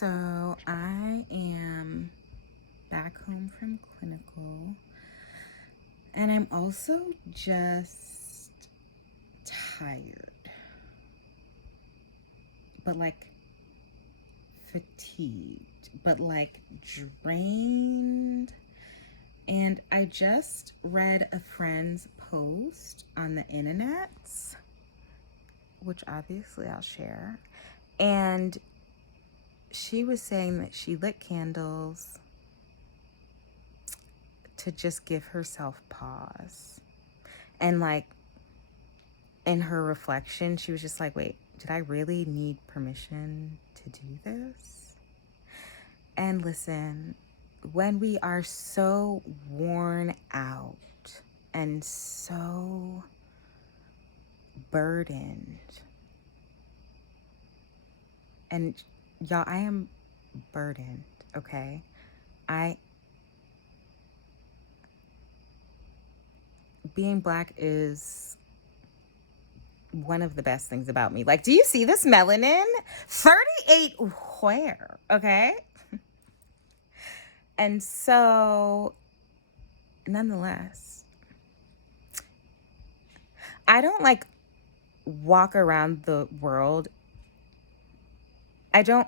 So I am back home from clinical, and I'm also just tired, but like fatigued, but like drained. And I just read a friend's post on the internet, which obviously I'll share. And she was saying that she lit candles to just give herself pause. And like in her reflection, she was just like, wait, did I really need permission to do this? And listen, when we are so worn out and so burdened, and y'all, I am burdened, okay? I Being black is one of the best things about me. Like, do you see this melanin? 38 where, okay? And so, nonetheless, I don't like walk around the world. I don't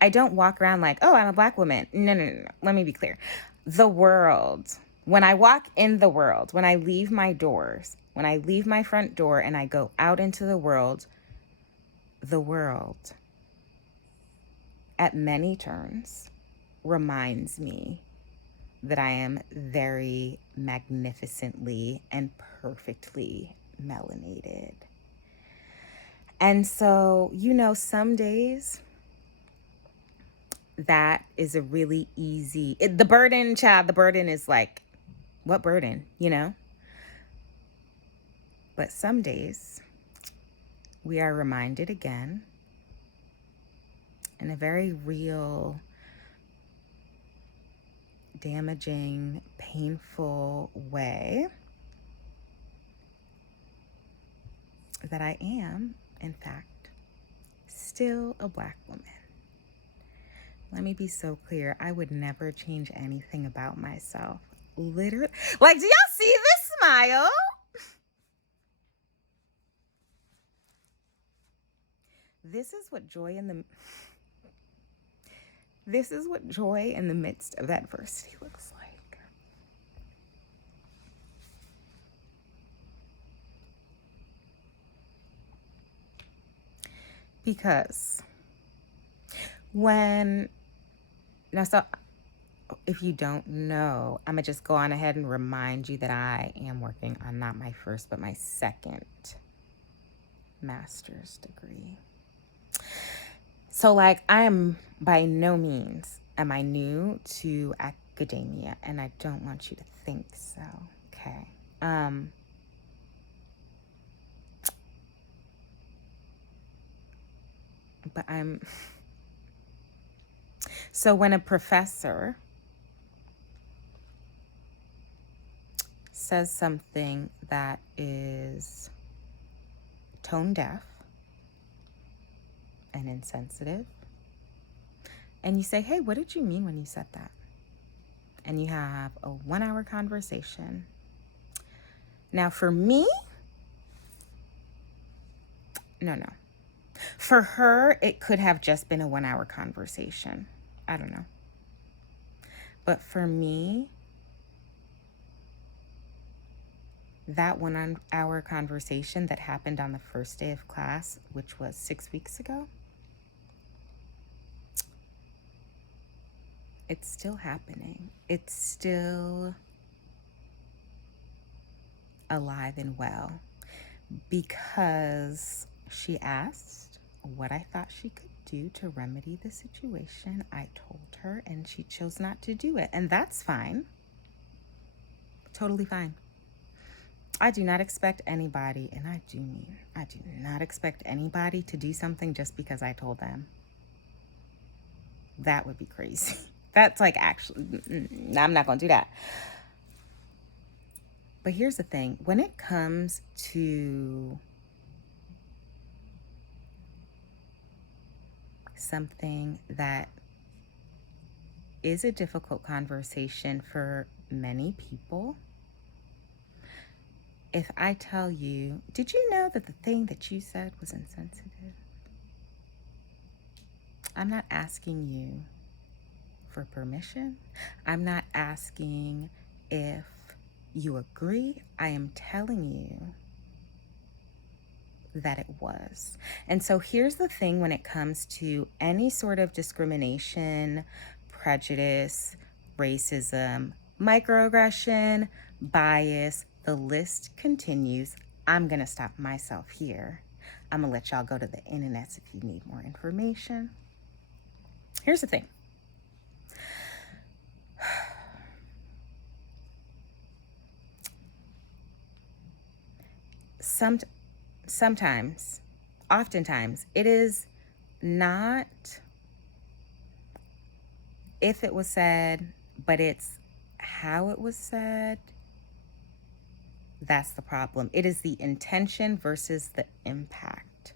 I don't walk around like, "Oh, I'm a black woman." No. Let me be clear. The world, when I walk in the world, when I leave my doors, when I leave my front door and I go out into the world at many turns reminds me that I am very magnificently and perfectly melanated. And so, some days that is a really the burden, child, the burden is like, what burden, But some days we are reminded again in a very real, damaging, painful way that I am, in fact, still a black woman. Let me be so clear. I would never change anything about myself. Literally. Like, do y'all see this smile? This is what joy in the midst of adversity looks like. Because if you don't know, I'm going to just go on ahead and remind you that I am working on not my first, but my second master's degree. So, like, I am by no means am I new to academia, and I don't want you to think so, okay? But so when a professor says something that is tone deaf and insensitive, and you say, hey, what did you mean when you said that? And you have a 1-hour conversation. Now, for me, no. For her, it could have just been a 1-hour conversation. I don't know. But for me, that 1-hour conversation that happened on the first day of class, which was 6 weeks ago, it's still happening. It's still alive and well, because she asked what I thought she could do to remedy the situation. I told her, and she chose not to do it. And that's fine. Totally fine. I do not expect anybody, and I do not expect anybody to do something just because I told them. That would be crazy. That's like, actually, I'm not going to do that. But here's the thing. When it comes to something that is a difficult conversation for many people. If I tell you, did you know that the thing that you said was insensitive? I'm not asking you for permission. I'm not asking if you agree. I am telling you that it was. And so here's the thing when it comes to any sort of discrimination, prejudice, racism, microaggression, bias, the list continues. I'm going to stop myself here. I'm going to let y'all go to the internet if you need more information. Here's the thing. Sometimes, oftentimes, it is not if it was said, but it's how it was said. That's the problem. It is the intention versus the impact.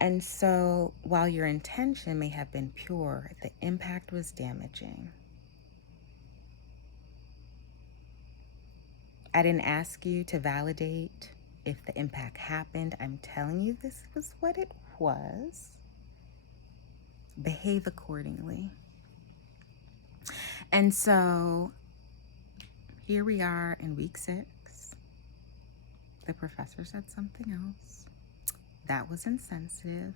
And so while your intention may have been pure, the impact was damaging. I didn't ask you to validate if the impact happened. I'm telling you this was what it was. Behave accordingly. And so here we are in week 6. The professor said something else. That was insensitive.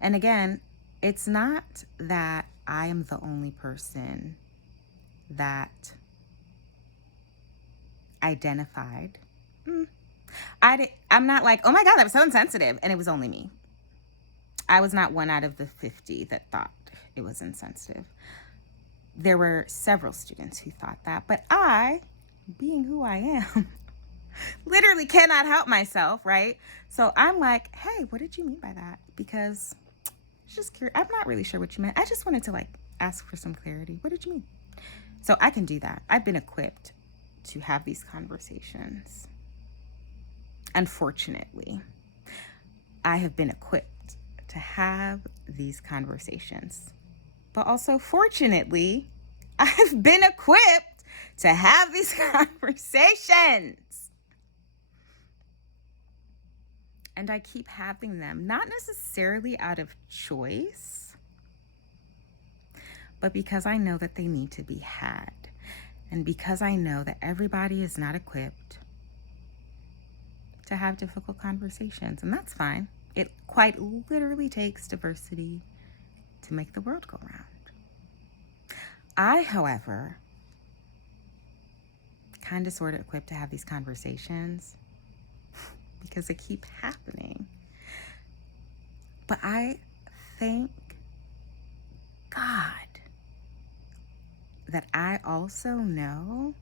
And again, it's not that I am the only person that identified. I'm not like, oh my God, that was so insensitive. And it was only me. I was not one out of the 50 that thought it was insensitive. There were several students who thought that, but I, being who I am, literally cannot help myself, right? So I'm like, hey, what did you mean by that? Because I'm just curious. I'm not really sure what you meant. I just wanted to ask for some clarity. What did you mean? So I can do that. I've been equipped to have these conversations. Unfortunately, I have been equipped to have these conversations. But also, fortunately, I've been equipped to have these conversations. And I keep having them, not necessarily out of choice, but because I know that they need to be had. And because I know that everybody is not equipped to have difficult conversations. And that's fine. It quite literally takes diversity to make the world go round. I, however, kind of sort of equipped to have these conversations because they keep happening. But I thank God that I also know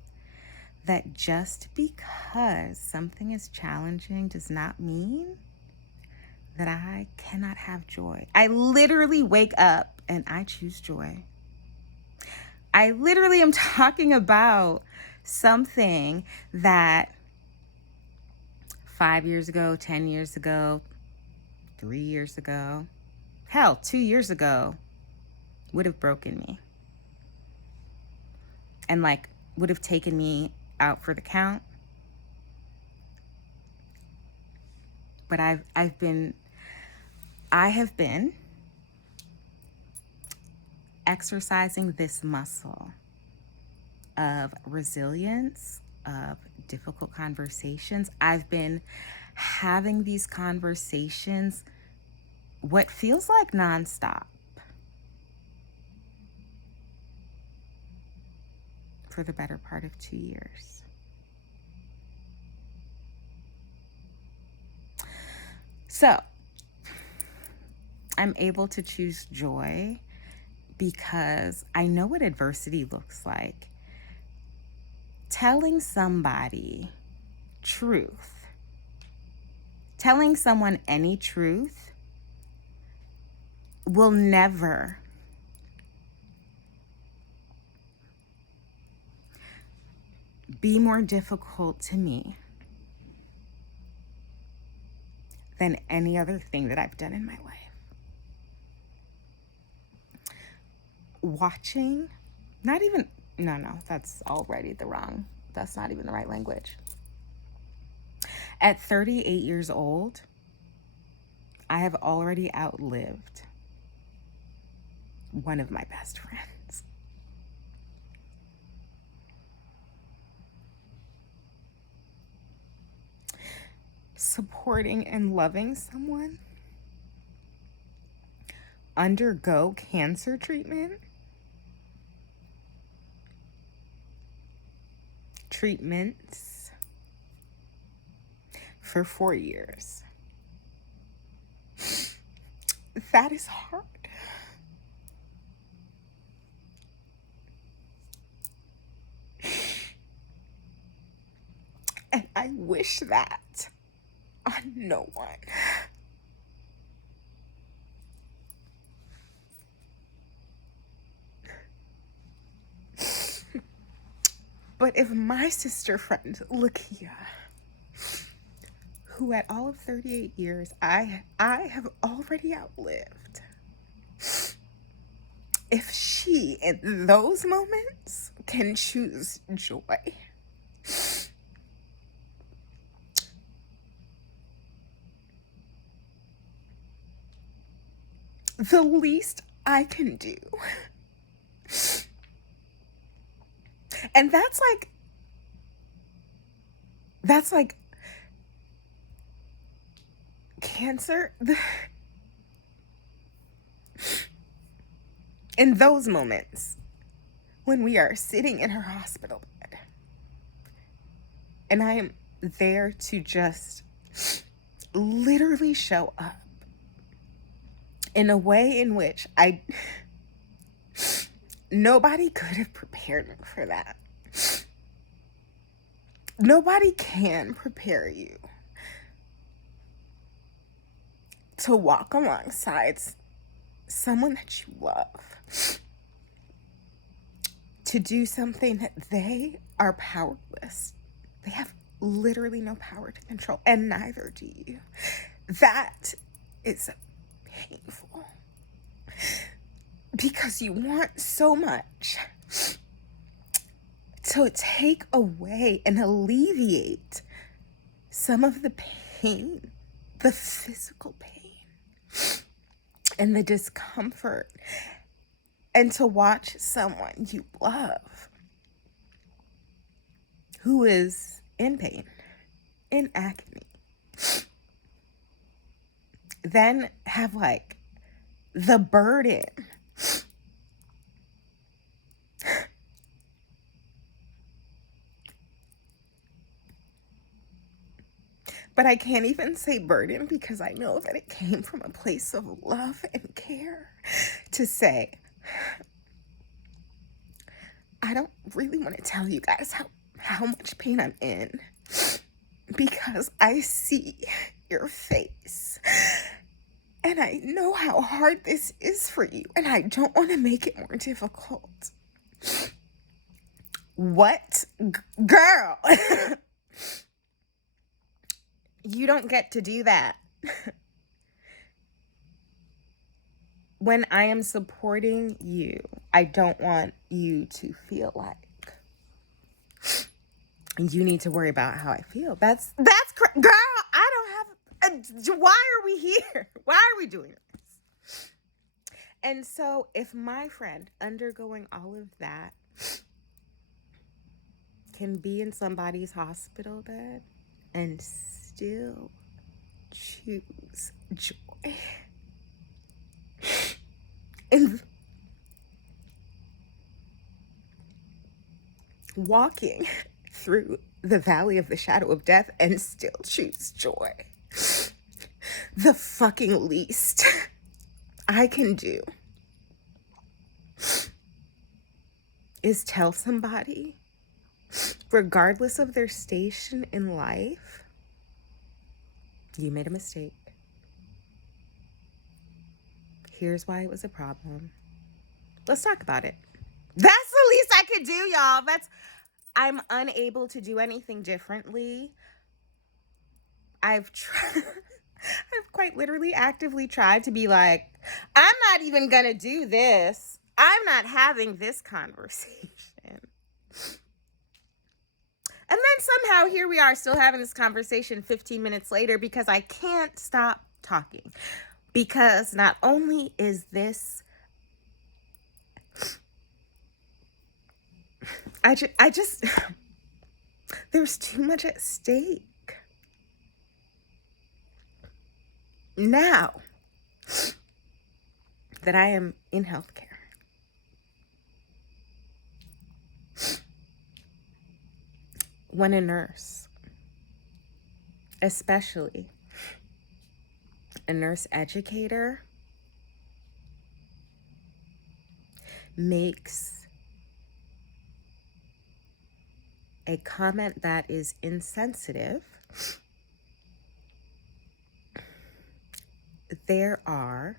that just because something is challenging does not mean that I cannot have joy. I literally wake up and I choose joy. I literally am talking about something that 5 years ago, 10 years ago, 3 years ago, hell, 2 years ago would have broken me. And would have taken me out for the count. But I have been exercising this muscle of resilience, of difficult conversations. I've been having these conversations what feels like nonstop for the better part of 2 years. So I'm able to choose joy because I know what adversity looks like. Telling somebody truth, telling someone any truth will never be more difficult to me than any other thing that I've done in my life. watching, not even, no, that's already that's not even the right language. At 38 years old, I have already outlived one of my best friends. Supporting and loving someone undergo cancer treatments for 4 years. That is hard. And I wish that on no one. But if my sister friend, Lakia, who at all of 38 years I have already outlived, if she in those moments can choose joy, the least I can do, and that's like cancer. In those moments when we are sitting in her hospital bed and I am there to just literally show up in a way in which nobody could have prepared me for that. Nobody can prepare you to walk alongside someone that you love, to do something that they are powerless. They have literally no power to control, and neither do you. That is painful because you want so much to take away and alleviate some of the pain, the physical pain, and the discomfort, and to watch someone you love who is in pain, in agony, then have like the burden but I can't even say burden because I know that it came from a place of love and care, to say, I don't really want to tell you guys how much pain I'm in because I see your face and I know how hard this is for you and I don't want to make it more difficult. What? Girl! You don't get to do that. When I am supporting you, I don't want you to feel like you need to worry about how I feel. Girl, I don't have, why are we here? Why are we doing this? And so if my friend undergoing all of that can be in somebody's hospital bed and still choose joy in walking through the valley of the shadow of death and still choose joy, the fucking least I can do is tell somebody, regardless of their station in life, you made a mistake. Here's why it was a problem. Let's talk about it. That's the least I could do, y'all. I'm unable to do anything differently. I've quite literally actively tried to be like, I'm not even gonna do this. I'm not having this conversation. And then somehow here we are still having this conversation 15 minutes later because I can't stop talking. Because not only is this, I just, there's too much at stake. Now that I am in healthcare, when a nurse, especially a nurse educator, makes a comment that is insensitive, there are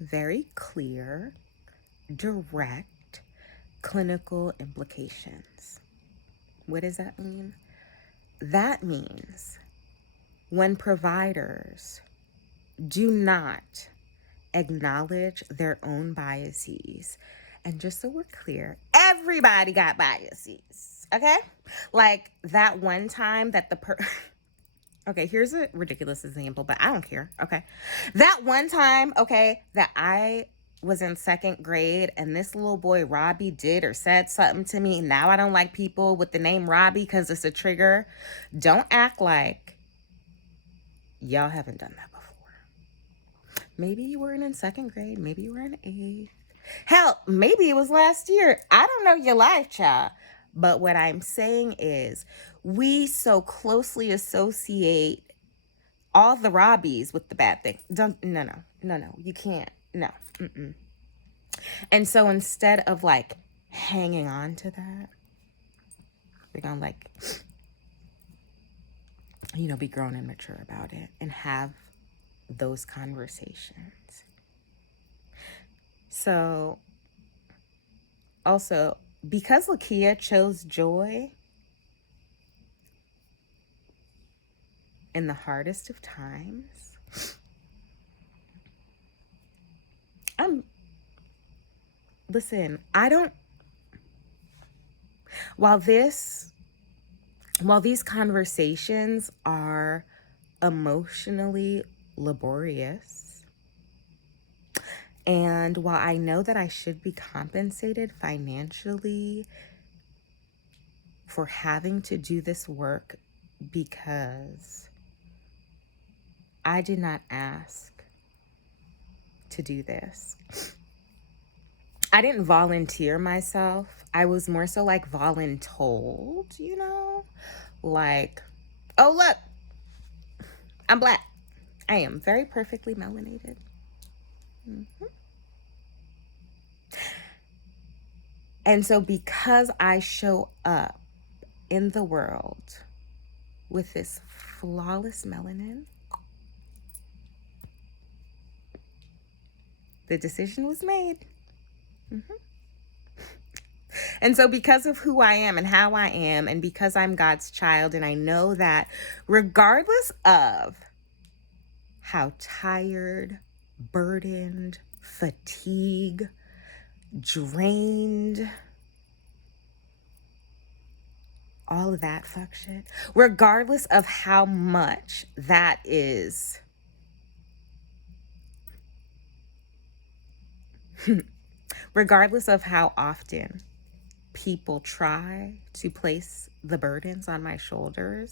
very clear, direct clinical implications. What does that mean? That means when providers do not acknowledge their own biases, and just so we're clear, everybody got biases, okay? Like that one time that okay, here's a ridiculous example, but I don't care, okay? That one time, okay, that I was in second grade and this little boy Robbie did or said something to me. Now I don't like people with the name Robbie because it's a trigger. Don't act like y'all haven't done that before. Maybe you weren't in second grade. Maybe you were in eighth. Hell, maybe it was last year. I don't know your life, child. But what I'm saying is we so closely associate all the Robbies with the bad thing. No, you can't. No. Mm-mm. And so instead of like hanging on to that, we're gonna like, be grown and mature about it and have those conversations. So also, because Lakia chose joy in the hardest of times, listen, while these conversations are emotionally laborious, and while I know that I should be compensated financially for having to do this work because I did not ask to do this. I didn't volunteer myself. I was more so like voluntold, like, oh, look, I'm Black. I am very perfectly melanated. Mm-hmm. And so because I show up in the world with this flawless melanin, the decision was made. Mm-hmm. And so because of who I am and how I am, and because I'm God's child, and I know that regardless of how tired, burdened, fatigued, drained, all of that fuck shit, regardless of how much that is regardless of how often people try to place the burdens on my shoulders,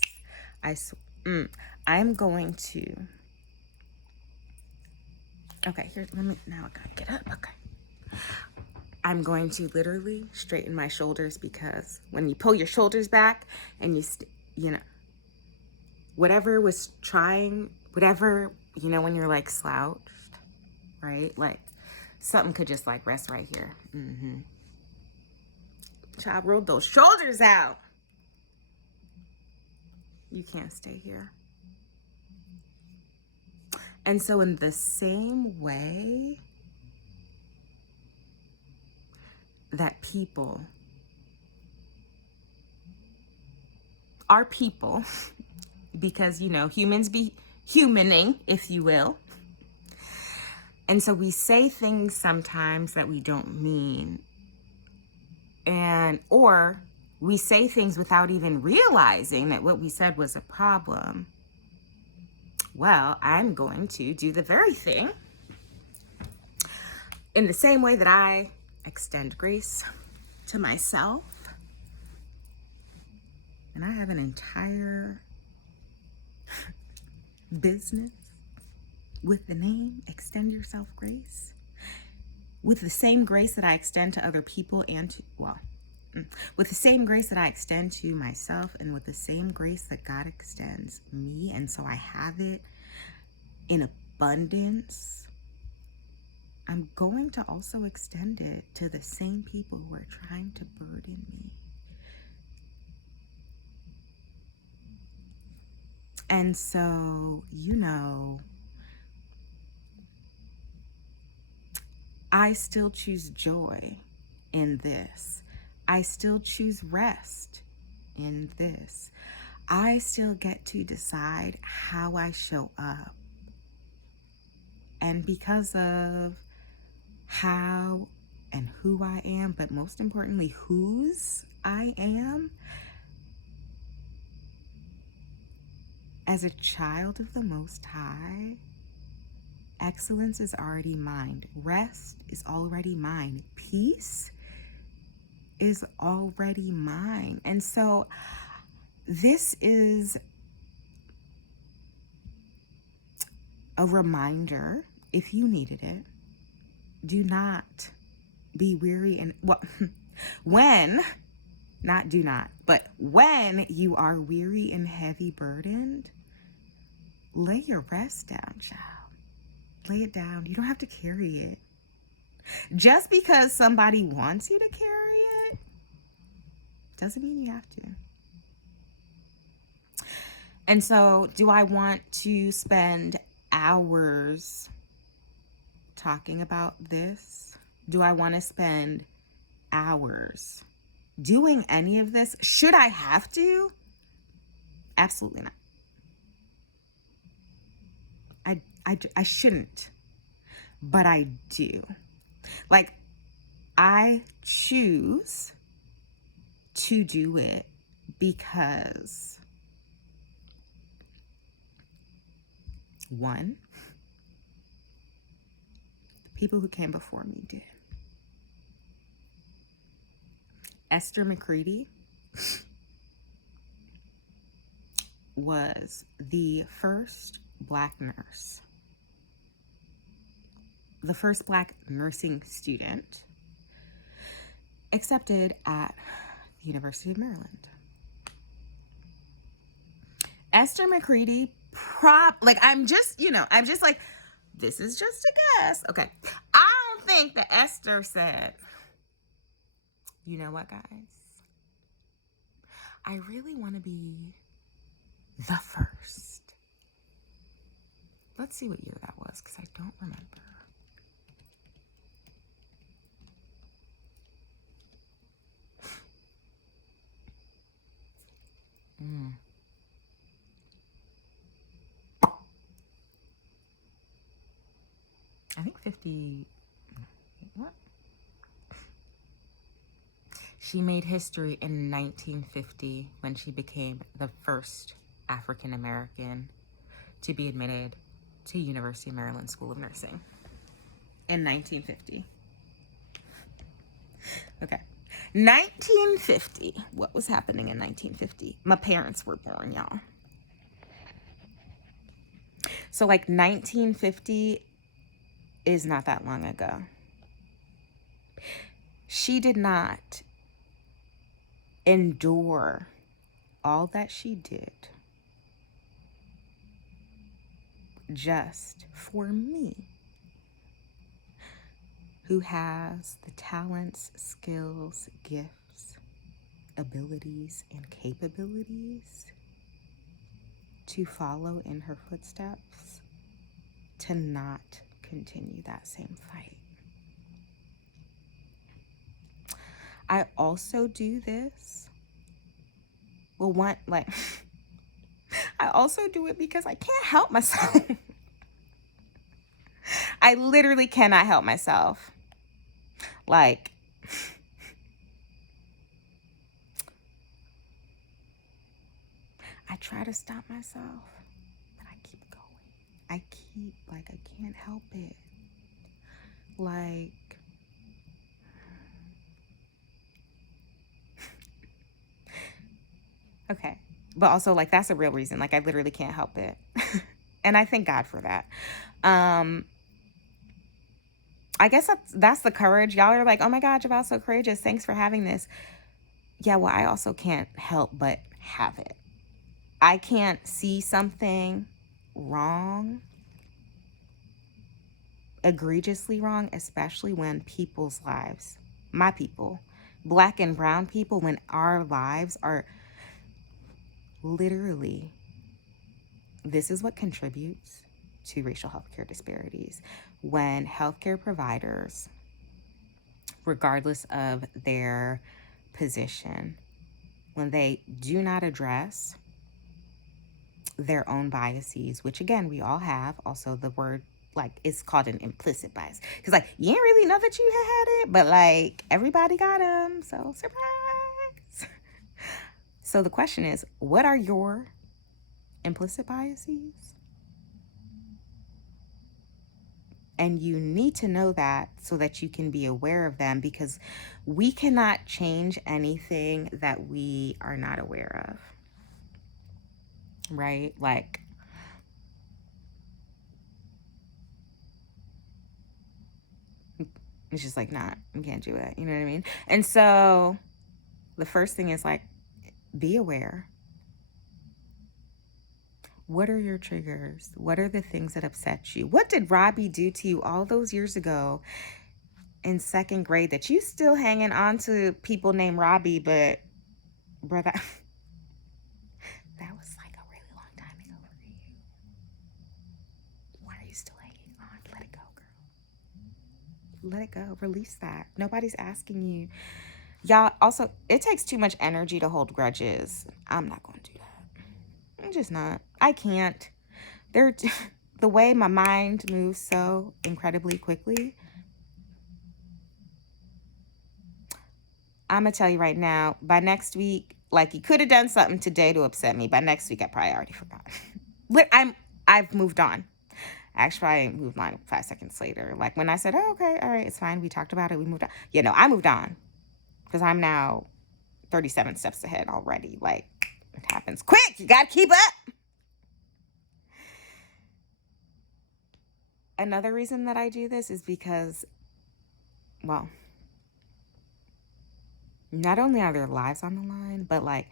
I'm going to, okay, here, now I gotta get up, okay. I'm going to literally straighten my shoulders, because when you pull your shoulders back and whatever was trying, when you're like slouched, right? Like something could just like rest right here. Mm-hmm. Child, roll those shoulders out. You can't stay here. And so in the same way that people are people, because, humans be humaning, if you will, And so we say things sometimes that we don't mean. Or we say things without even realizing that what we said was a problem. Well, I'm going to do the very thing in the same way that I extend grace to myself. And I have an entire business with the name Extend Yourself Grace. With the same grace that I extend to other people and to, with the same grace that I extend to myself and with the same grace that God extends me. And so I have it in abundance. I'm going to also extend it to the same people who are trying to burden me. And so, I still choose joy in this. I still choose rest in this. I still get to decide how I show up. And because of how and who I am, but most importantly, whose I am, as a child of the Most High, excellence is already mine. Rest is already mine. Peace is already mine. And so this is a reminder, if you needed it, do not be weary and when you are weary and heavy burdened, lay your rest down, child. Lay it down. You don't have to carry it. Just because somebody wants you to carry it doesn't mean you have to. And so, do I want to spend hours talking about this? Do I want to spend hours doing any of this? Should I have to? Absolutely not. I shouldn't, but I do. Like, I choose to do it because, one, the people who came before me did. Esther McCready was the first Black nurse, the first Black nursing student accepted at the University of Maryland. Esther McCready, I'm just like, this is just a guess. Okay. I don't think that Esther said, you know what, guys? I really want to be the first. Let's see what year that was, because I don't remember. I think 50. What? She made history in 1950 when she became the first African American to be admitted to University of Maryland School of Nursing. In 1950. Okay. 1950. What was happening in 1950? My parents were born, y'all. So 1950 is not that long ago. She did not endure all that she did just for me, who has the talents, skills, gifts, abilities, and capabilities to follow in her footsteps, to not continue that same fight. I also do this. I also do it because I can't help myself. I literally cannot help myself. Like, I try to stop myself, but I keep going. I can't help it. Like, okay. But also, like, that's a real reason. Like, I literally can't help it. And I thank God for that. Um, I guess that's the courage. Y'all are like, oh my God, Javal's so courageous. Thanks for having this. Yeah, well, I also can't help but have it. I can't see something wrong, egregiously wrong, especially when people's lives, my people, Black and brown people, when our lives are literally, this is what contributes to racial healthcare disparities. When healthcare providers, regardless of their position, when they do not address their own biases, which again, we all have. Also, the word, like, it's called an implicit bias. Because, like, you didn't really know that you had it, but, like, everybody got them. So, surprise. So, the question is, what are your implicit biases? And you need to know that so that you can be aware of them, because we cannot change anything that we are not aware of. Right? Like, it's just like, nah, you can't do it. You know what I mean? And so the first thing is, like, be aware. What are your triggers? What are the things that upset you? What did Robbie do to you all those years ago in second grade that you still hanging on to people named Robbie, but brother, that was like a really long time ago for you. Why are you still hanging on? Let it go, girl. Let it go. Release that. Nobody's asking you. Y'all, also, it takes too much energy to hold grudges. I'm not going to do that. I'm just not. I can't. They're the way my mind moves so incredibly quickly. I'm gonna tell you right now, by next week, like, you could have done something today to upset me. By next week, I probably already forgot. But I've moved on. Actually, I moved on 5 seconds later. Like, when I said, oh, okay, all right, it's fine. We talked about it. We moved on. You know, I moved on because I'm now 37 steps ahead already. Like, it happens quick. You gotta keep up. Another reason that I do this is because, well, not only are their lives on the line, but, like,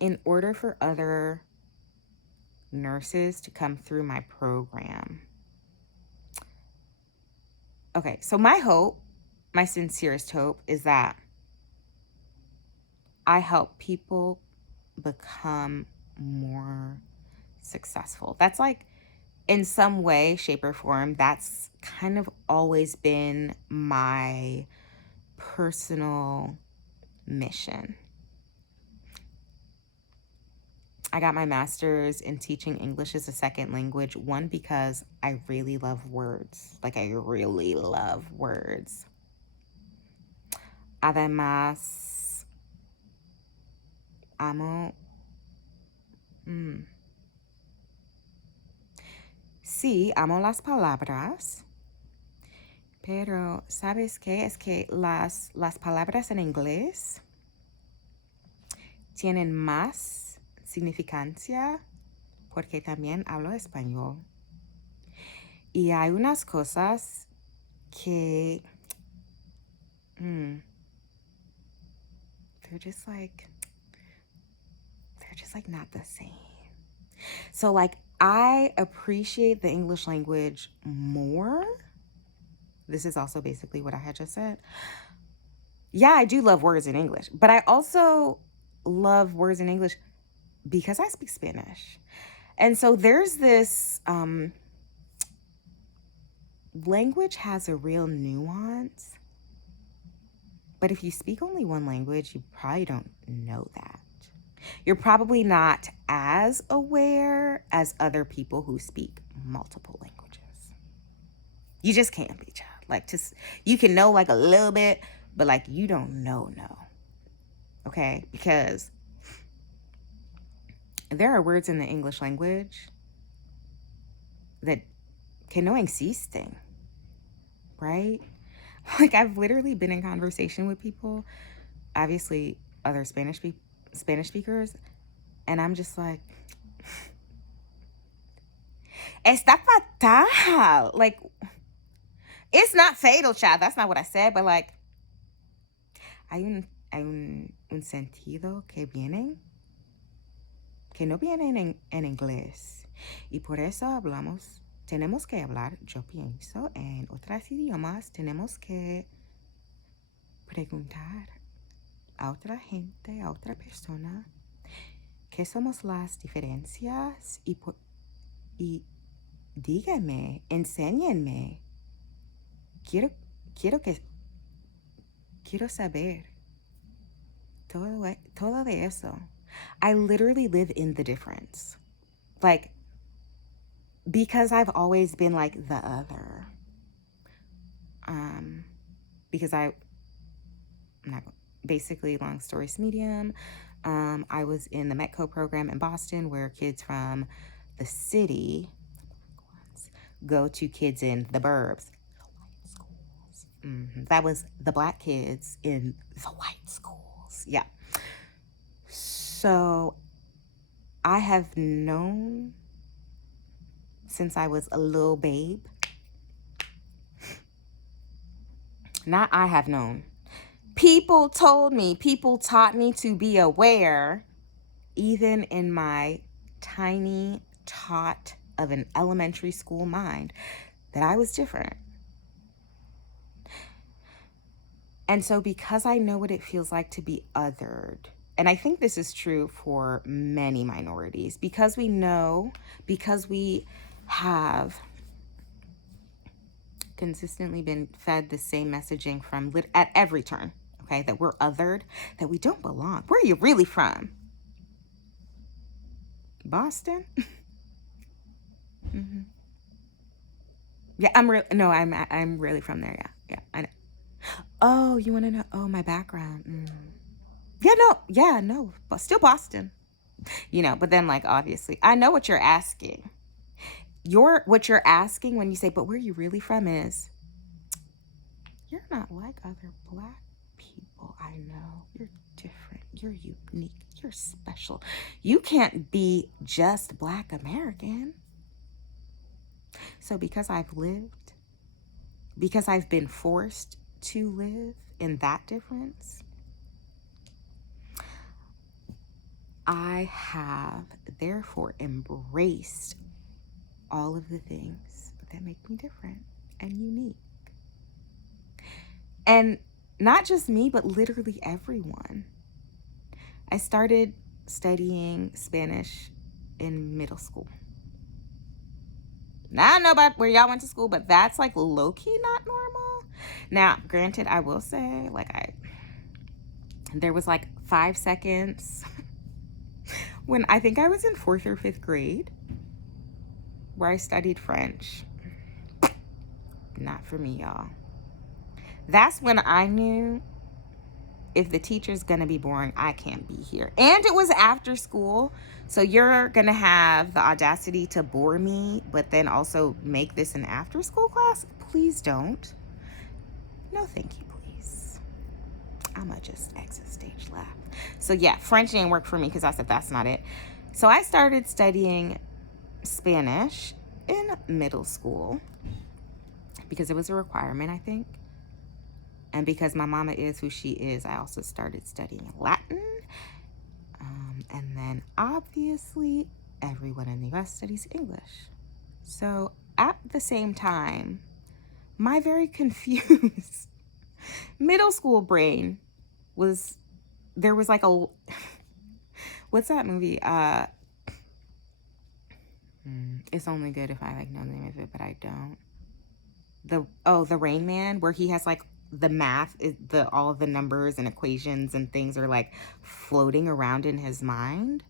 in order for other nurses to come through my program. Okay, so my hope, my sincerest hope, is that I help people become more successful. That's, like, in some way, shape, or form, that's kind of always been my personal mission. I got my master's in teaching English as a second language. One, because I really love words. Like, I really love words. Además, amo. Sí, amo las palabras. Pero, ¿sabes qué? Es que las palabras en inglés tienen más significancia porque también hablo español. Y hay unas cosas que they're just like not the same. So, like, I appreciate the English language more. This is also basically what I had just said. Yeah, I do love words in English, but I also love words in English because I speak Spanish. And so there's this language has a real nuance. But if you speak only one language, you probably don't know that. You're probably not as aware as other people who speak multiple languages. You just can't be, child. Like, just, you can know like a little bit, but like you don't know, no. Okay? Because there are words in the English language that que no existen, right? Like, I've literally been in conversation with people, obviously other Spanish speakers, and I'm just like, está fatal. Like, it's not fatal, child. That's not what I said, but like, hay un sentido que no vienen en inglés. Y por eso hablamos, tenemos que hablar, yo pienso, en otros idiomas, tenemos que preguntar a otra gente, a otra persona, qué somos las diferencias y díganme, enséñenme. Quiero saber todo de eso. I literally live in the difference. Like, because I've always been like the other. Because I'm not, basically, long story medium. I was in the Metco program in Boston where kids from the city go to kids in the burbs. That was the black kids in the white schools. Yeah. So I have known since I was a little babe. Not I have known. People told me, people taught me to be aware, even in my tiny tot of an elementary school mind, that I was different. And so because I know what it feels like to be othered, and I think this is true for many minorities, because we know, because we have consistently been fed the same messaging from at every turn, okay, that we're othered, that we don't belong. Where are you really from? Boston? Mm-hmm. Yeah, I'm really from there. Yeah, I know. Oh, you want to know? Oh, my background. Yeah, no, but still Boston. But then, like, obviously, I know what you're asking. What you're asking when you say, but where you really from is, you're not like other black people. I know. You're different. You're unique. You're special. You can't be just Black American. So because I've been forced to live in that difference, I have therefore embraced all of the things that make me different and unique. And not just me, but literally everyone. I started studying Spanish in middle school. Now, I don't know about where y'all went to school, but that's like low-key not normal. Now, granted, I will say, like, there was like 5 seconds when I think I was in 4th or 5th grade where I studied French. Not for me, y'all. That's when I knew, if the teacher's gonna be boring, I can't be here. And it was after school, so you're gonna have the audacity to bore me, but then also make this an after school class? Please don't. No, thank you, please. I'ma just exit stage left. So yeah, French didn't work for me because I said that's not it. So I started studying Spanish in middle school because it was a requirement, I think. And because my mama is who she is, I also started studying Latin. And then obviously everyone in the US studies English. So at the same time, my very confused middle school brain there was like a, what's that movie? It's only good if I like know the name of it, but I don't. The Rain Man, where he has like the math, all of the numbers and equations and things are like floating around in his mind.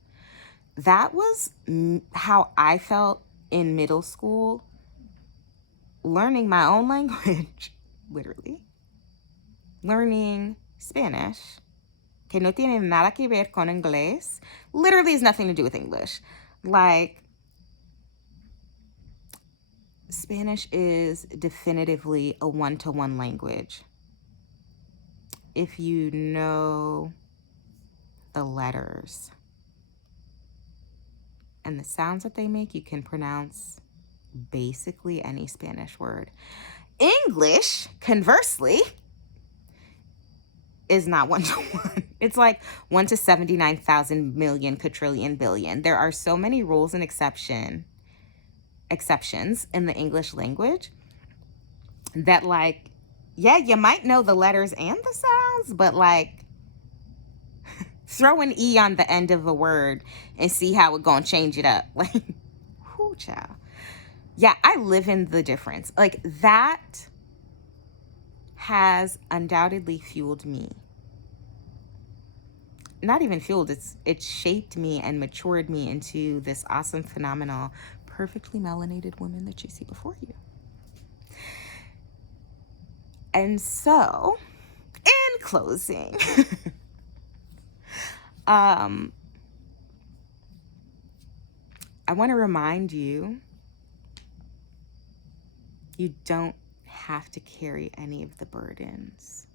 That was how I felt in middle school, learning my own language, literally, learning Spanish, que no tiene nada que ver con inglés, literally has nothing to do with English. Like, Spanish is definitively a one-to-one language. If you know the letters and the sounds that they make, you can pronounce basically any Spanish word. English, conversely, is not one-to-one. It's like 1 to 79,000 million quadrillion billion. There are so many rules and exceptions in the English language that, like, yeah, you might know the letters and the sounds, but like, throw an E on the end of a word and see how it's gonna change it up. Like, whoo, child. Yeah, I live in the difference. Like, that has undoubtedly fueled me. Not even fueled, it's shaped me and matured me into this awesome, phenomenal, perfectly melanated woman that you see before you. And so, in closing, I want to remind you, you don't have to carry any of the burdens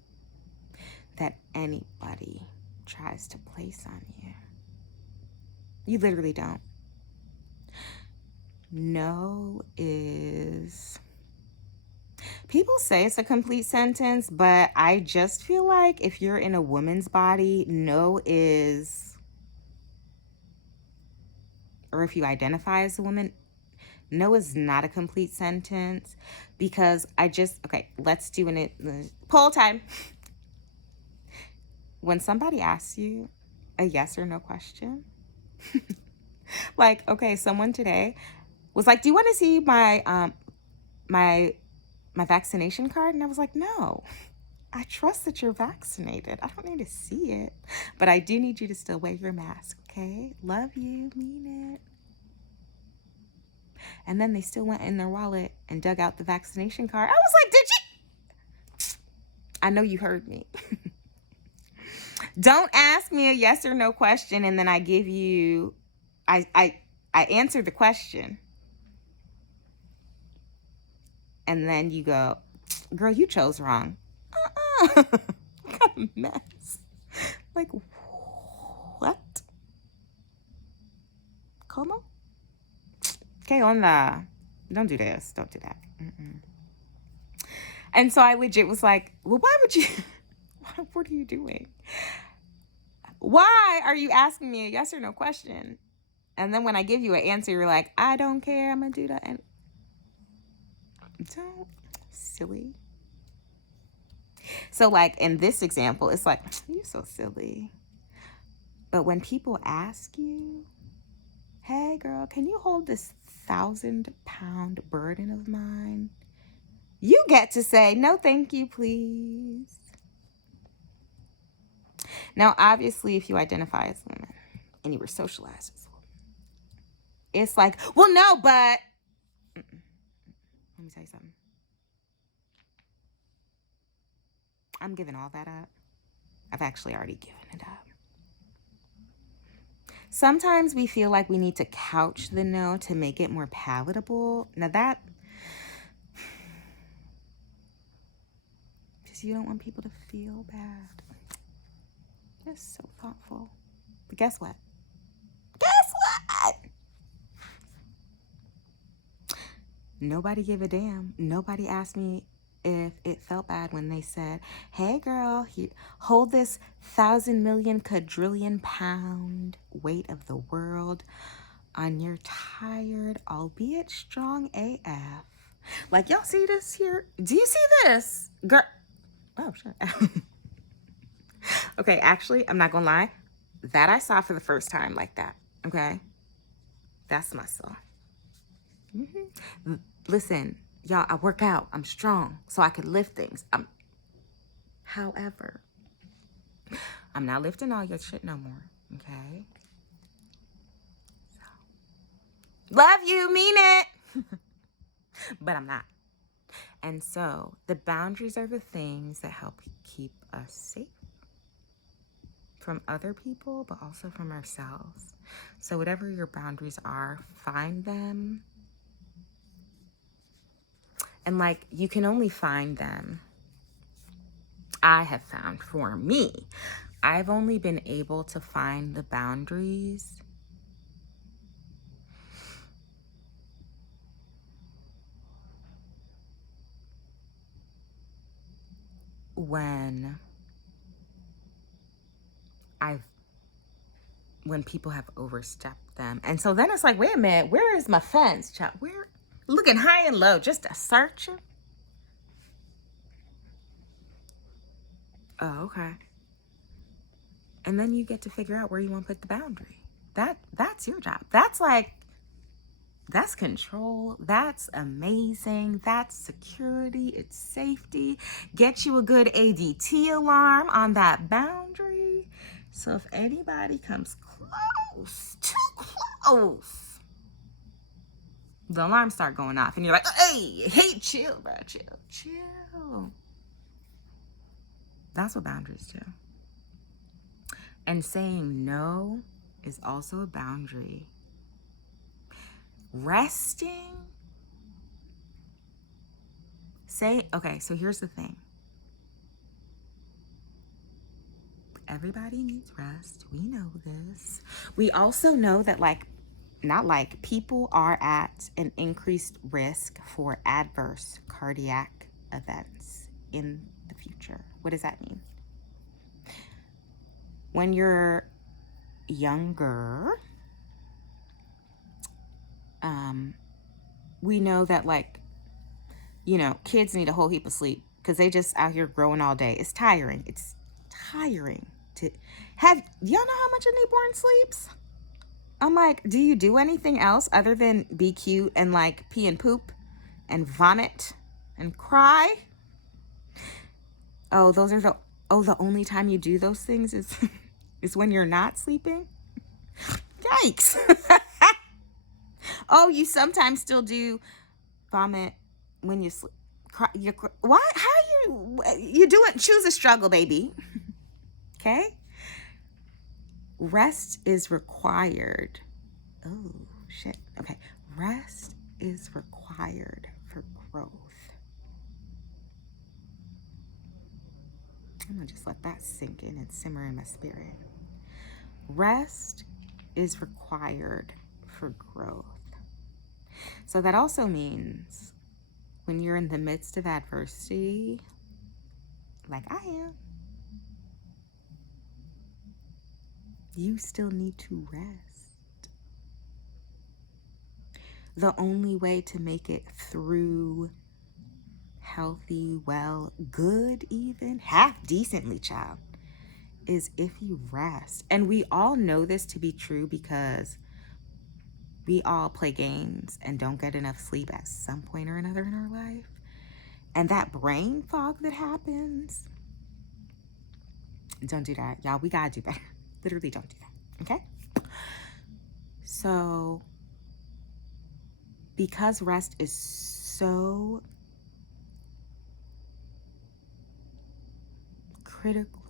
that anybody tries to place on you. You literally don't. No is... People say it's a complete sentence, but I just feel like if you're in a woman's body, no is... Or if you identify as a woman, no is not a complete sentence, because okay, let's do an poll time. When somebody asks you a yes or no question, like, okay, someone today was like, do you want to see my vaccination card? And I was like, no, I trust that you're vaccinated. I don't need to see it, but I do need you to still wear your mask, okay? Love you, mean it. And then they still went in their wallet and dug out the vaccination card. I was like, did you? I know you heard me. Don't ask me a yes or no question and then I give you, I answer the question. And then you go, girl, you chose wrong. What kind of mess? Like, what? ¿Cómo? ¿Qué onda? Don't do this. Don't do that. Mm-mm. And so I legit was like, well, why would you? What are you doing? Why are you asking me a yes or no question? And then when I give you an answer, you're like, I don't care. I'm going to do that. And don't. Silly. So like in this example, it's like, you're so silly. But when people ask you, hey girl, can you hold this 1,000-pound burden of mine? You get to say, no, thank you, please. Now, obviously, if you identify as a woman and you were socialized as a woman, it's like, well, no, but... Let me tell you something. I'm giving all that up. I've actually already given it up. Sometimes we feel like we need to couch the no to make it more palatable. Now that... Because you don't want people to feel bad. That's so thoughtful. But guess what? Guess what? Nobody gave a damn. Nobody asked me if it felt bad when they said, hey girl, hold this 1,000 million quadrillion pound weight of the world on your tired, albeit strong AF. Like, y'all see this here? Do you see this? Girl. Oh, sure. Okay, actually, I'm not gonna lie. That I saw for the first time like that, okay? That's muscle. Mm-hmm. Listen, y'all, I work out. I'm strong, so I can lift things. However, I'm not lifting all your shit no more, okay? So, love you, mean it. But I'm not. And so the boundaries are the things that help keep us safe from other people, but also from ourselves. So whatever your boundaries are, find them. And like, you can only find them. I have found for me, I've only been able to find the boundaries when I've when people have overstepped them. And so then it's like, wait a minute, where is my fence, child? Where? Looking high and low just to search it. Oh, okay. And then you get to figure out where you want to put the boundary. That's your job. That's control. That's amazing. That's security. It's safety. Get you a good ADT alarm on that boundary. So if anybody comes close, too close, the alarms start going off and you're like, hey, chill, bro, chill. That's what boundaries do. And saying no is also a boundary. Resting. Okay, so here's the thing. Everybody needs rest. We know this. We also know that people are at an increased risk for adverse cardiac events in the future. What does that mean? When you're younger, we know that kids need a whole heap of sleep because they just out here growing all day. It's tiring. It's tiring to have. Y'all know how much a newborn sleeps? I'm like, do you do anything else other than be cute and like pee and poop and vomit and cry? Oh, the only time you do those things is is when you're not sleeping? Yikes. Oh, you sometimes still do vomit when you sleep. Why? How you do it? Choose a struggle, baby. Okay? Rest is required. Oh, shit. Okay. Rest is required for growth. I'm going to just let that sink in and simmer in my spirit. Rest is required for growth. So that also means when you're in the midst of adversity, like I am, you still need to rest. The only way to make it through healthy, well, good even, half decently, child, is if you rest. And we all know this to be true because we all play games and don't get enough sleep at some point or another in our life. And that brain fog that happens, don't do that. Y'all, we gotta do better. Literally don't do that, okay? So, because rest is so critical,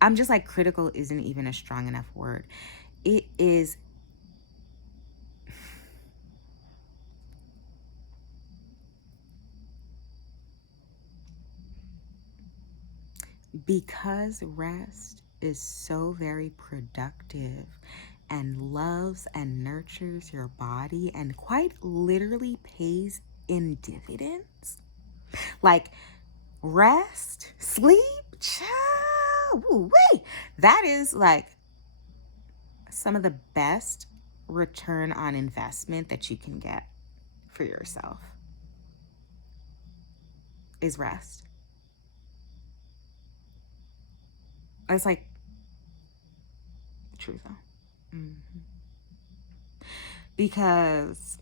I'm just like, critical isn't even a strong enough word. It is because rest is so very productive and loves and nurtures your body and quite literally pays in dividends. Like rest, sleep, child, wait. That is like some of the best return on investment that you can get for yourself is rest. It's like true though. Because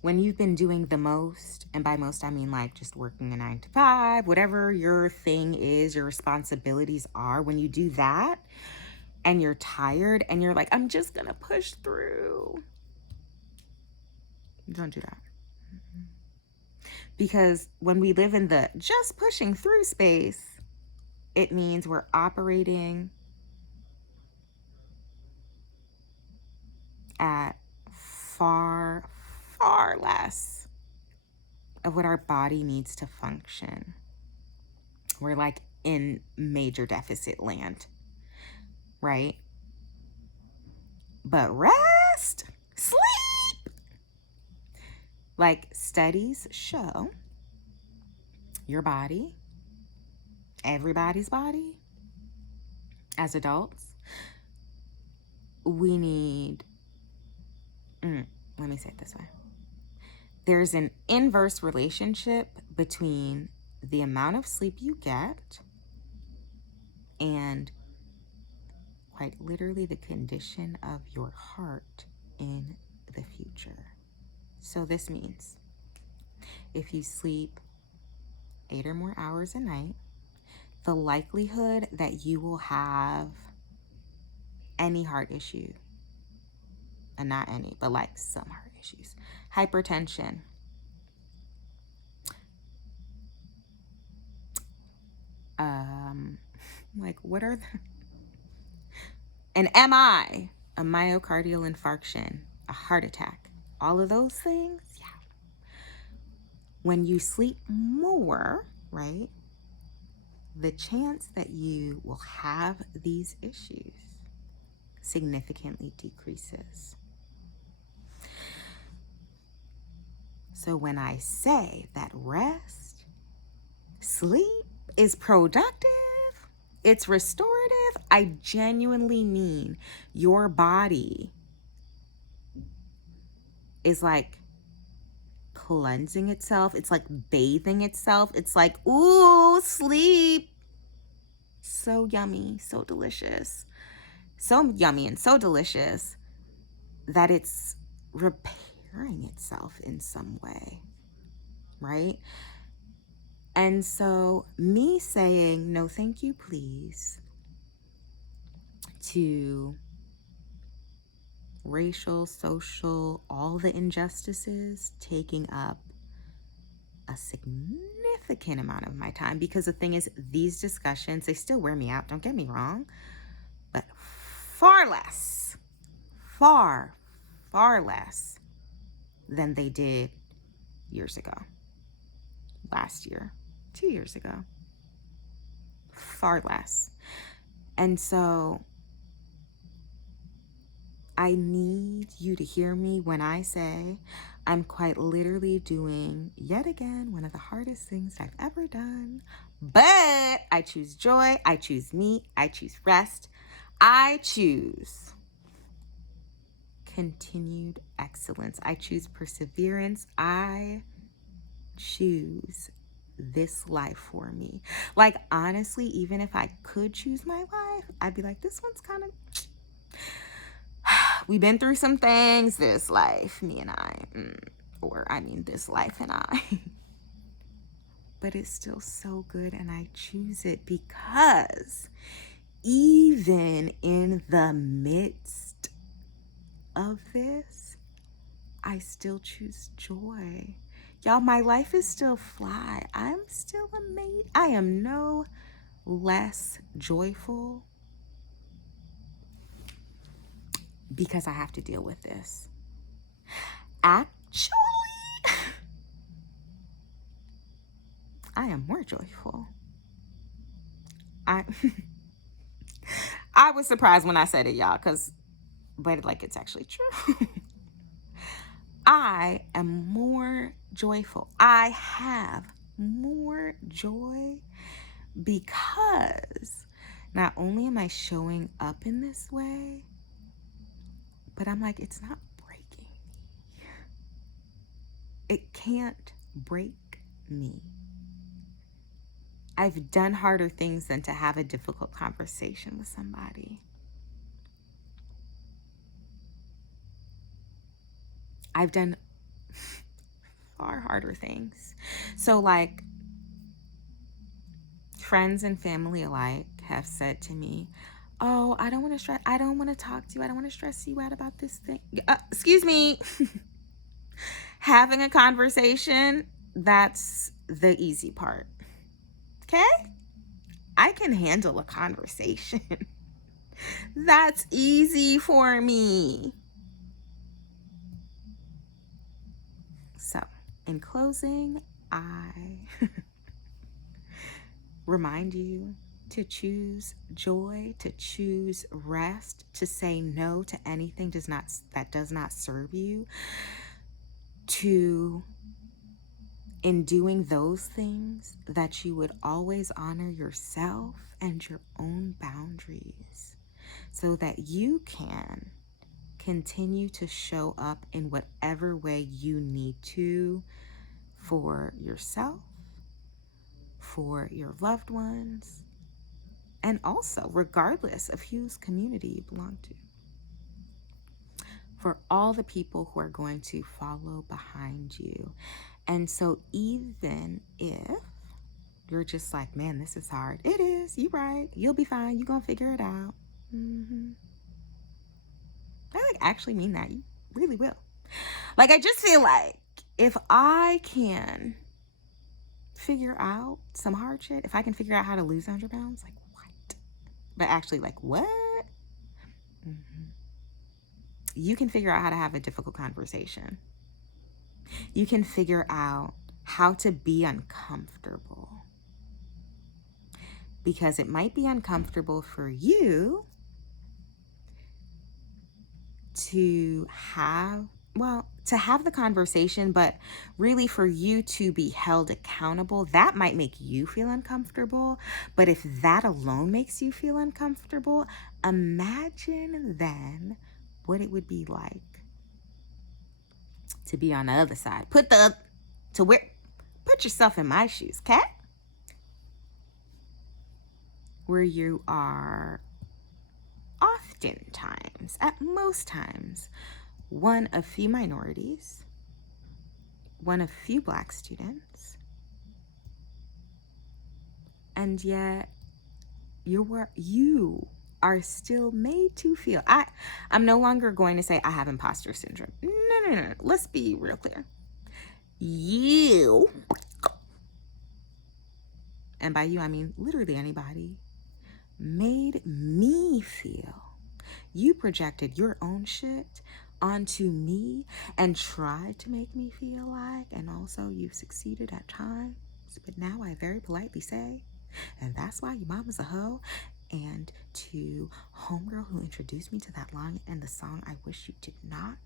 when you've been doing the most, and by most I mean like just working a 9 to 5, whatever your thing is, your responsibilities are, when you do that and you're tired and you're like, I'm just gonna push through, don't do that. Because when we live in the just pushing through space, it means we're operating at far, far less of what our body needs to function. We're like in major deficit land, right? But rest, sleep. Like studies show, your body, everybody's body, as adults, we need, let me say it this way. There's an inverse relationship between the amount of sleep you get and quite literally the condition of your heart in the future. So this means if you sleep 8 or more hours a night, the likelihood that you will have any heart issue, and not any, but like some heart issues, hypertension, like what are the, an MI, a myocardial infarction, a heart attack, all of those things, yeah. When you sleep more, right, the chance that you will have these issues significantly decreases. So when I say that rest, sleep is productive, it's restorative, I genuinely mean your body is like cleansing itself. It's like bathing itself. It's like, ooh, sleep. So yummy, so delicious. So yummy and so delicious that it's repairing itself in some way, right? And so me saying no thank you please to racial, social, all the injustices taking up a significant amount of my time, because the thing is, these discussions, they still wear me out, don't get me wrong, but far less than they did years ago, last year, 2 years ago, far less. And so I need you to hear me when I say I'm quite literally doing, yet again, one of the hardest things I've ever done. But I choose joy. I choose me. I choose rest. I choose continued excellence. I choose perseverance. I choose this life for me. Like, honestly, even if I could choose my life, I'd be like, this one's kind of... We've been through some things, this life, me and I, this life and I. But it's still so good, and I choose it because even in the midst of this, I still choose joy. Y'all, my life is still fly. I'm still amazing. I am no less joyful because I have to deal with this. Actually, I am more joyful. I was surprised when I said it, y'all, but like it's actually true. I am more joyful. I have more joy because not only am I showing up in this way, but I'm like, it's not breaking me. It can't break me. I've done harder things than to have a difficult conversation with somebody. I've done far harder things. So like, friends and family alike have said to me, oh, I don't want to talk to you. I don't want to stress you out about this thing. Excuse me. Having a conversation That's the easy part. Okay? I can handle a conversation. That's easy for me. So, in closing, I remind you to choose joy, to choose rest, to say no to anything that does not serve you, to in doing those things that you would always honor yourself and your own boundaries so that you can continue to show up in whatever way you need to for yourself, for your loved ones, and also regardless of whose community you belong to, for all the people who are going to follow behind you. And so even if you're just like, man, this is hard. It is. You right. You'll be fine. You're going to figure it out. I actually mean that. You really will. I just feel like if I can figure out some hard shit, if I can figure out how to lose 100 pounds, what? But actually, what? You can figure out how to have a difficult conversation. You can figure out how to be uncomfortable. Because it might be uncomfortable for you to have the conversation, but really for you to be held accountable, that might make you feel uncomfortable. But if that alone makes you feel uncomfortable, imagine then what it would be like to be on the other side. Put yourself in my shoes, cat, where you are oftentimes, at most times, one of few minorities, one of few Black students, and yet you are still made to feel. I'm no longer going to say I have imposter syndrome. No. Let's be real clear. You, and by you I mean literally anybody, made me feel. You projected your own shit onto me and tried to make me feel like, and also you've succeeded at times, but now I very politely say, and that's why your mama's a hoe. And to homegirl who introduced me to that line in the song, I wish you did not.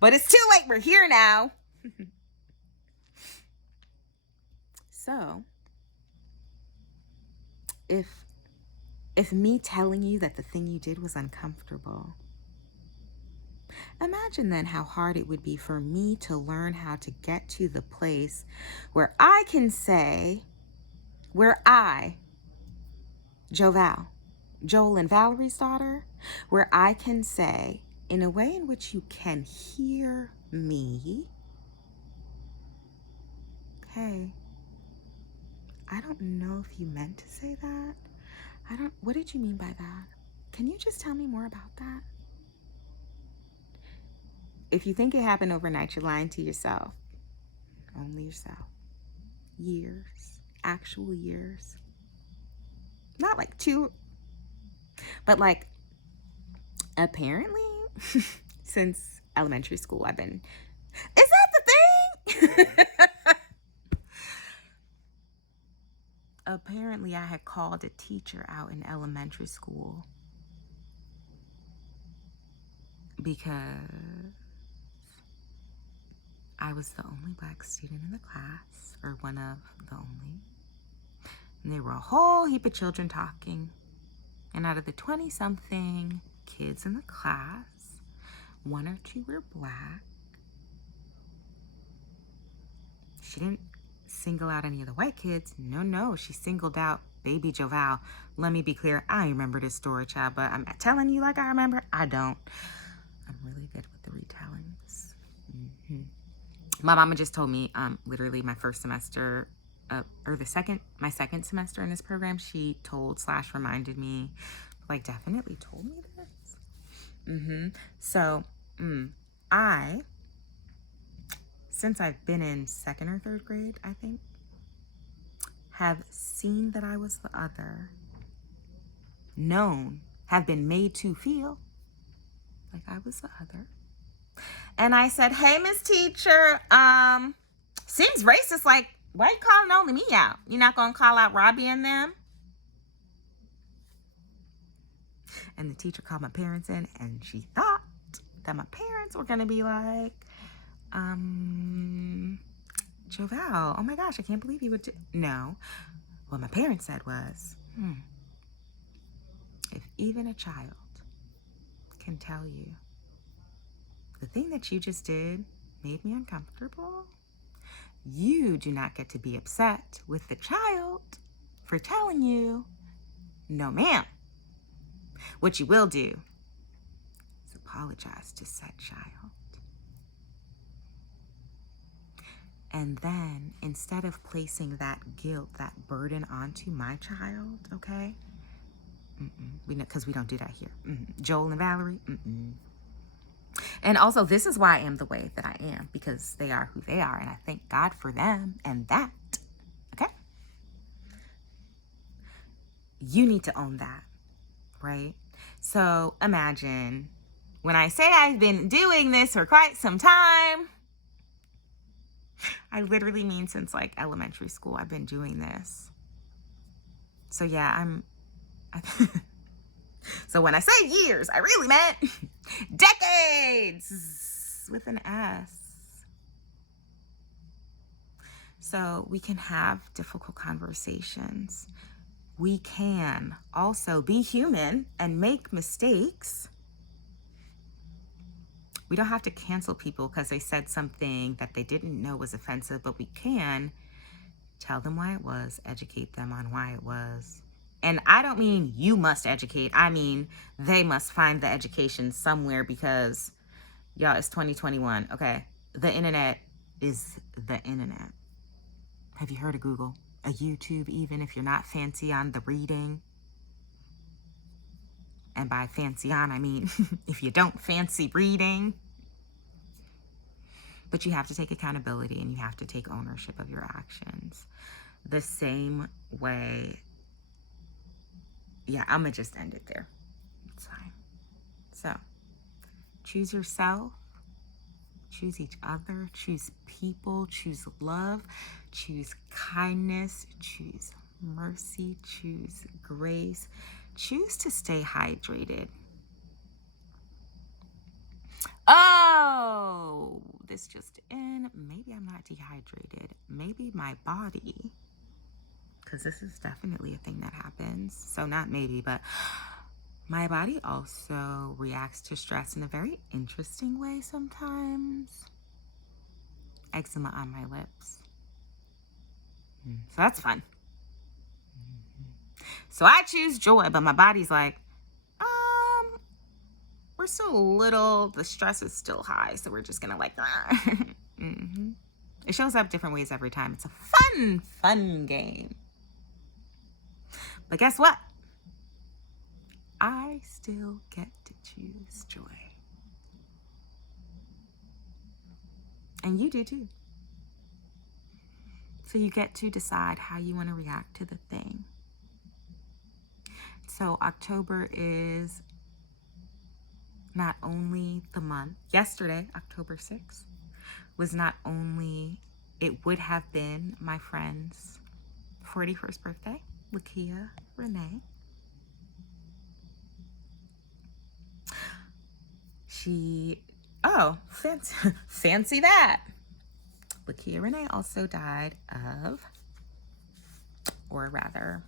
But it's too late, we're here now. So, if me telling you that the thing you did was uncomfortable, imagine then how hard it would be for me to learn how to get to the place where I can say, where I, Joel and Valerie's daughter, where I can say, in a way in which you can hear me, hey, I don't know if you meant to say that. What did you mean by that? Can you just tell me more about that? If you think it happened overnight, you're lying to yourself. Only yourself. Years. Actual years. Not 2, but apparently since elementary school I've been, is that the thing? Apparently I had called a teacher out in elementary school because I was the only Black student in the class, or one of the only. And there were a whole heap of children talking. And out of the 20-something kids in the class, 1 or 2 were Black. She didn't single out any of the white kids. No, she singled out baby Joval. Let me be clear, I remember this story, child, but I'm telling you like I remember, I don't. I'm really good with the retellings. My mama just told me, literally my first semester, my second semester in this program, she reminded me, definitely told me this. So, I since I've been in second or third grade, I think, have seen that I was the other, have been made to feel like I was the other. And I said, hey, Miss Teacher, seems racist. Like, why are you calling only me out? You're not going to call out Robbie and them? And the teacher called my parents in, and she thought that my parents were going to be like, Joval, oh my gosh, I can't believe you would do. No. What my parents said was, if even a child can tell you the thing that you just did made me uncomfortable, you do not get to be upset with the child for telling you, no, ma'am. What you will do is apologize to said child. And then, instead of placing that guilt, that burden onto my child, okay? Because we don't do that here. Joel and Valerie, And also, this is why I am the way that I am, because they are who they are, and I thank God for them and that, okay? You need to own that, right? So imagine when I say I've been doing this for quite some time, I literally mean since like elementary school, I've been doing this. So yeah, so when I say years, I really meant decades with an S. So we can have difficult conversations. We can also be human and make mistakes. We don't have to cancel people because they said something that they didn't know was offensive, but we can tell them why it was, educate them on why it was. And I don't mean you must educate. I mean, they must find the education somewhere because, y'all, it's 2021, okay? The internet is the internet. Have you heard of Google? A YouTube, even if you're not fancy on the reading? And by fancy on, I mean, if you don't fancy reading. But you have to take accountability and you have to take ownership of your actions. The same way. Yeah, I'm going to just end it there. It's fine. So, choose yourself. Choose each other. Choose people. Choose love. Choose kindness. Choose mercy. Choose grace. Choose to stay hydrated. Oh, this just in. Maybe I'm not dehydrated. Maybe my body, because this is definitely a thing that happens. So not maybe, but my body also reacts to stress in a very interesting way sometimes. Eczema on my lips. So that's fun. So I choose joy, but my body's like, we're still a little, the stress is still high, so we're just gonna like, It shows up different ways every time. It's a fun game. But guess what? I still get to choose joy. And you do too. So you get to decide how you want to react to the thing. So October is not only the month. Yesterday, October 6th, was not only, it would have been my friend's 41st birthday, Lakia Renee. Fancy that. Lakia Renee also died of, or rather,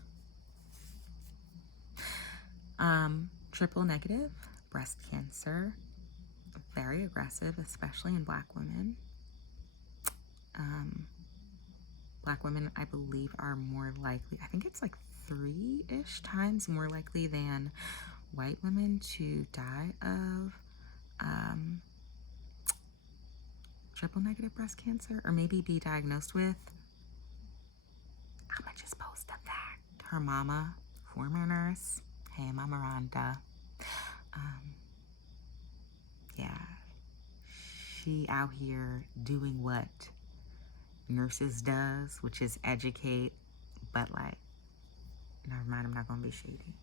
triple negative breast cancer. Very aggressive, especially in Black women. Black women, I believe, are more likely, I think it's like 3-ish times more likely than white women to die of triple negative breast cancer, or maybe be diagnosed with. I'm gonna just post a fact. Her mama, former nurse, hey, Mama Rhonda, yeah, she out here doing what nurses does, which is educate, but like, never mind, I'm not gonna be shady.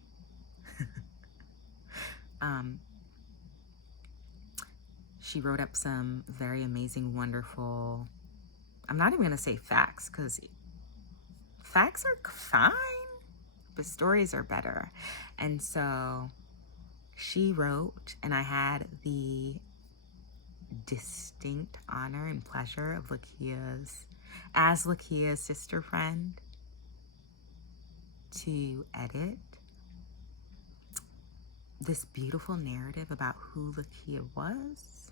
She wrote up some very amazing, wonderful, I'm not even gonna say facts, because facts are fine, but stories are better. And so she wrote, and I had the distinct honor and pleasure of Lakia's sister friend, to edit this beautiful narrative about who Lakia was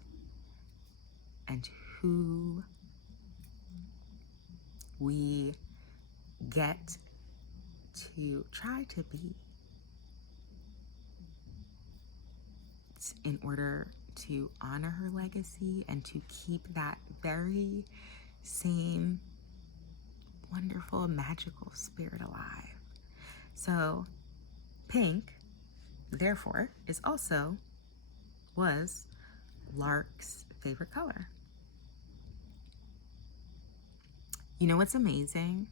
and who we get to try to be in order to honor her legacy and to keep that very same wonderful, magical spirit alive. So pink, therefore, was Lark's favorite color. You know what's amazing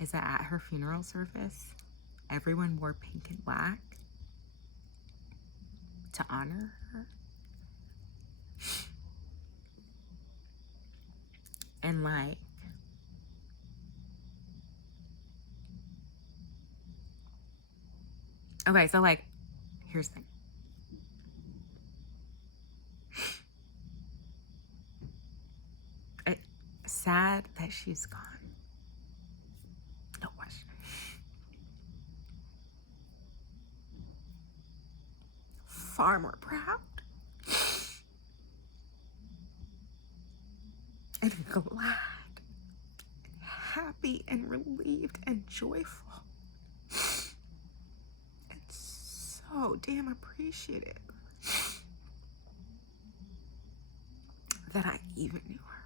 is that at her funeral service, everyone wore pink and black to honor her. And like, okay, so like, here's the thing. Sad that she's gone. No question. Far more proud and glad, happy and relieved and joyful, and so damn appreciative that I even knew her.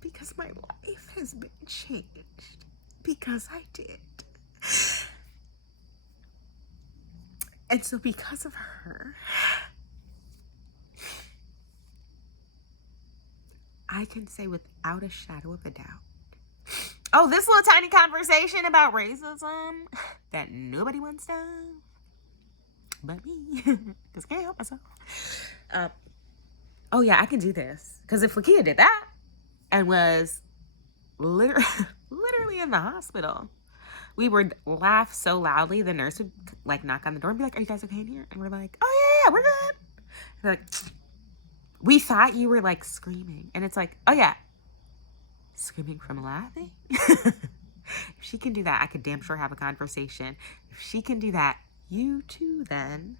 Because my life has been changed. Because I did. And so because of her, I can say without a shadow of a doubt, oh, this little tiny conversation about racism that nobody wants to have but me, because I can't help myself. Oh yeah, I can do this. Because if Lakia did that and was literally in the hospital, we would laugh so loudly, the nurse would like knock on the door and be like, "Are you guys okay in here?" And we're like, "Oh yeah, we're good." And like, we thought you were like screaming. And it's like, oh yeah, screaming from laughing? If she can do that, I could damn sure have a conversation. If she can do that, you too then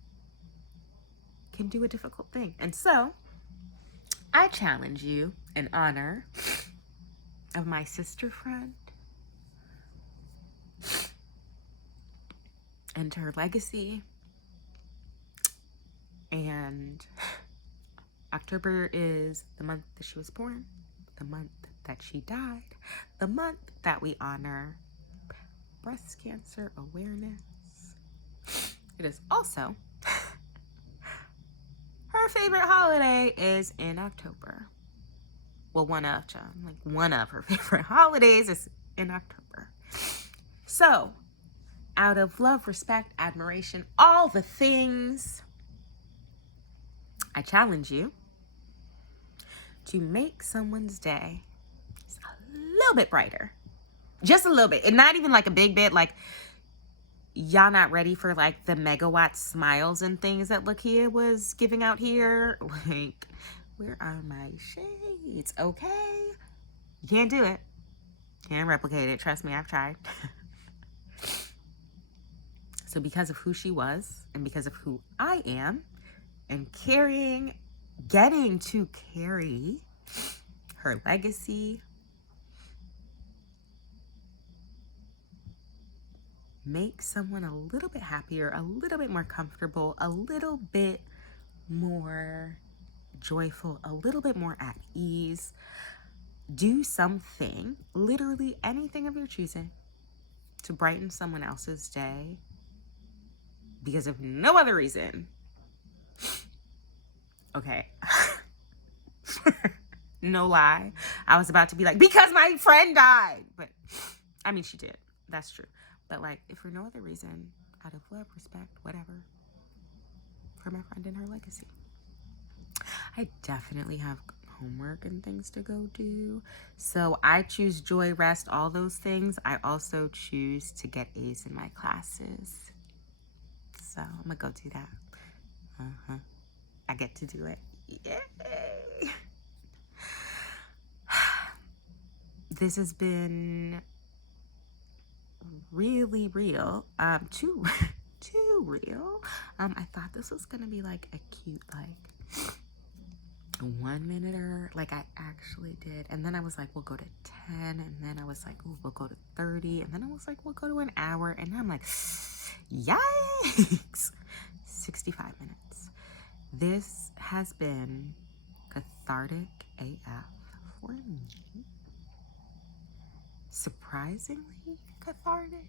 can do a difficult thing. And so I challenge you in honor of my sister friend and her legacy. And October is the month that she was born, the month that she died, the month that we honor breast cancer awareness. It is also her favorite holiday is in October. Well, one of her favorite holidays is in October. So, out of love, respect, admiration, all the things, I challenge you to make someone's day just a little bit brighter. Just a little bit. And not even like a big bit. Like, y'all not ready for like the megawatt smiles and things that Lakia was giving out here? Like, where are my shades? Okay. You can't do it. Can't replicate it. Trust me, I've tried. So because of who she was and because of who I am and getting to carry her legacy, make someone a little bit happier, a little bit more comfortable, a little bit more joyful, a little bit more at ease. Do something, literally anything of your choosing, to brighten someone else's day because of no other reason. Okay, No lie. I was about to be like, because my friend died. But, I mean, she did. That's true. But, like, if for no other reason, out of love, respect, whatever, for my friend and her legacy. I definitely have homework and things to go do. So I choose joy, rest, all those things. I also choose to get A's in my classes. So I'm going to go do that. I get to do it. Yay! This has been really real. Too real. I thought this was gonna be like a cute, like 1 minute or like I actually did. And then I was like, we'll go to 10. And then I was like, oh, we'll go to 30. And then I was like, we'll go to an hour. And now I'm like, yikes. 65 minutes. This has been cathartic AF for me. Surprisingly cathartic,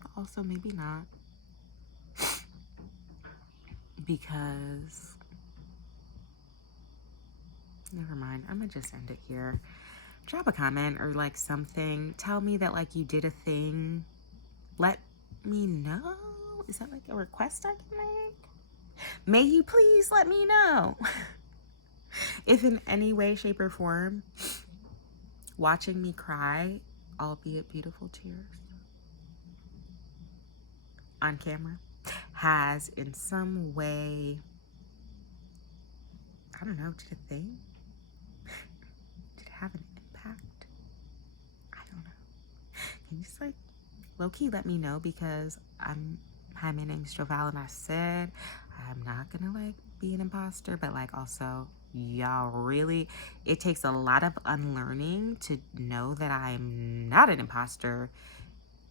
but also maybe not, because never mind, I'm gonna just end it here. Drop a comment or like something, tell me that like you did a thing, let me know. Is that like a request I can make? May you please let me know. If in any way, shape, or form watching me cry, albeit beautiful tears, on camera has in some way, I don't know, did a thing? Did it have an impact? I don't know. Can you just like low-key let me know, because hi, my name's Joval, and I said I'm not gonna like be an imposter, but like also y'all really, it takes a lot of unlearning to know that I'm not an imposter.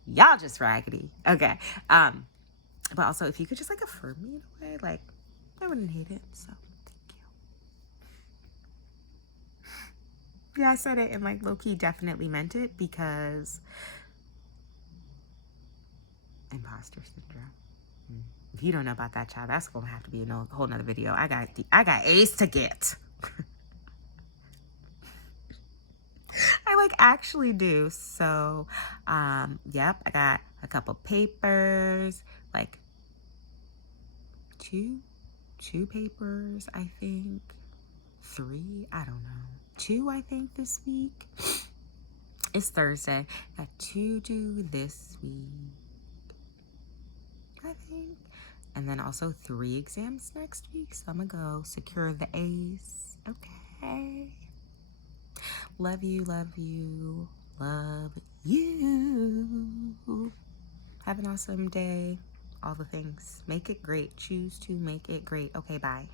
Y'all just raggedy. Okay. But also if you could just like affirm me in a way, like I wouldn't hate it. So thank you. Yeah, I said it and like low-key definitely meant it, because imposter syndrome. If you don't know about that, child, that's gonna have to be a whole nother video. I got A's to get. I like actually do. So yep, I got a couple papers, like two papers, I think. 3, I don't know. 2, I think, this week. It's Thursday. Got 2 due this week, I think. And then also 3 exams next week. So I'm gonna go secure the A's. Okay. Love you, love you, love you. Have an awesome day. All the things. Make it great. Choose to make it great. Okay, bye.